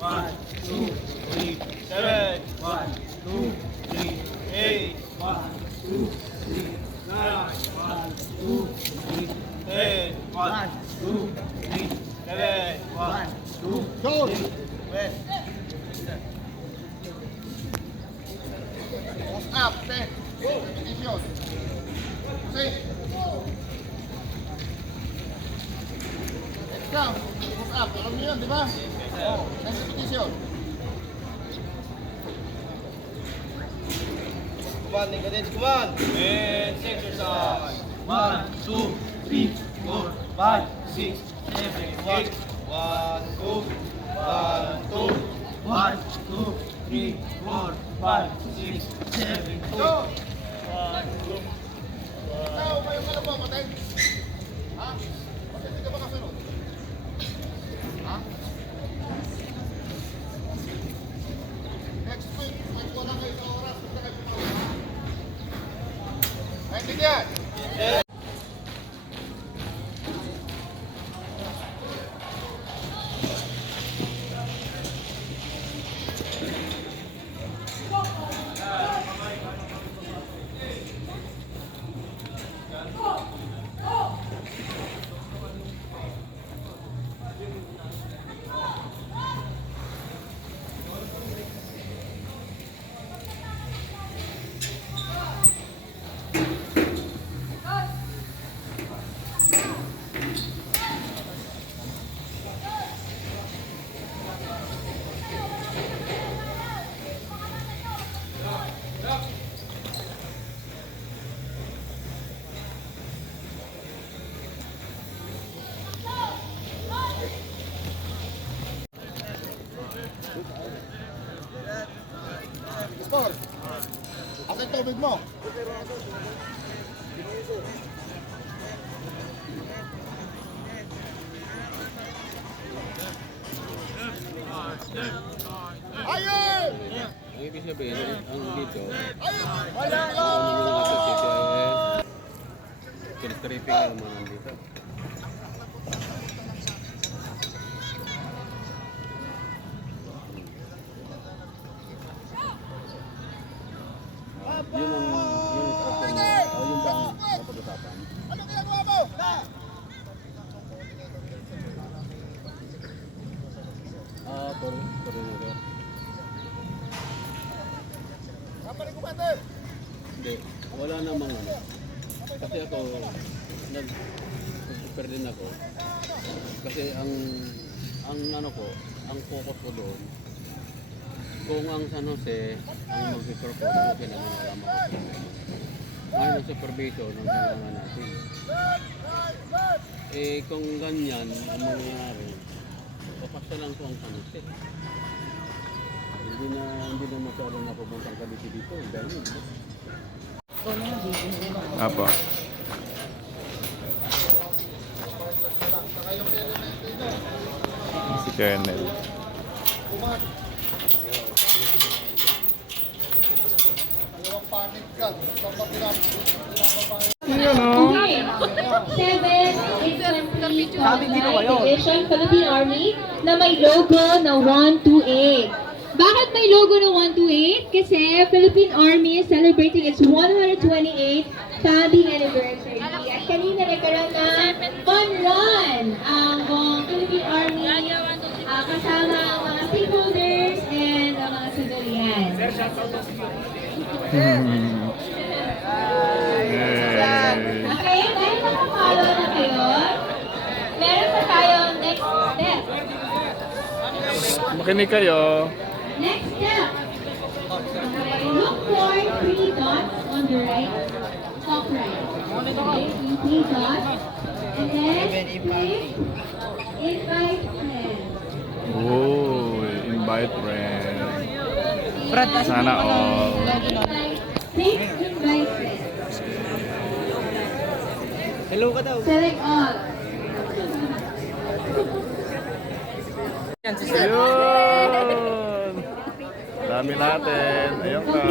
1, 2, 3, 7, 1, 2, 3, 8, 1, 2, 3, 9, 1, 2, 3, 10, 1, 2, 3, 7, 1, 2, 3, West. Post up, 10. Repetition. 6. Next down. Post up. Alam niyo yun, di ba? Oh, 10 repetition. Come on, cadence, come on. Men's exercise. 1, 2, 3, 4, 5, 6, 7, 8. 1, 2, 1, 2, 1, 2, 3, 4, 5, 6, 7, 8. 1, 2. Ikaw, kayong kalabaw, patay. Ha? Bakit hindi ka ba kasunod? Ha? Next week, may kuha kayo sa oras. Punta kayo sa oras. Naintindihan? Sport. Asa yung tubig mo? Ayun! Ang ibig sabihin, ang dito, Wala ka! kinistripping ang mga nandito. Yun ang yung bang napag-usapan. Ano ginagawa mo? Coordinator. Kapalik ko ba, Hindi, wala namang ano. Kasi ako, nag-super din ako. Kasi ang ano ko, ang focus ko doon, kung ang San Jose, ang mag-perform, okay na nalaman ko. Ngayon ang supervision ng kailangan natin. Eh kung ganyan ang mangyayari, papasta lang ko ang San Jose. Hindi na masyado na pumuntang Cavite dito. Dahil yun, diba? Apo. Si Colonel. Panik ka. Division Philippine Army na may logo na 128. Bakit may logo na 128? Kasi Philippine Army is celebrating its 128th founding anniversary. At kanina nagkaroon ng fun run ang Philippine Army kasama ang mga stakeholders and ang mga civilians. Okay, dahil nakapalo na kayo, meron pa tayong next step. Makinig kayo. Next step. Okay, look for 3 dots on the right, top right. Okay, 3 dots. And then, click invite friends. Oh, invite friend. Sana all. Click invite friends. Hello ka daw. Select all. Ayun! Dami natin. Ayun ka.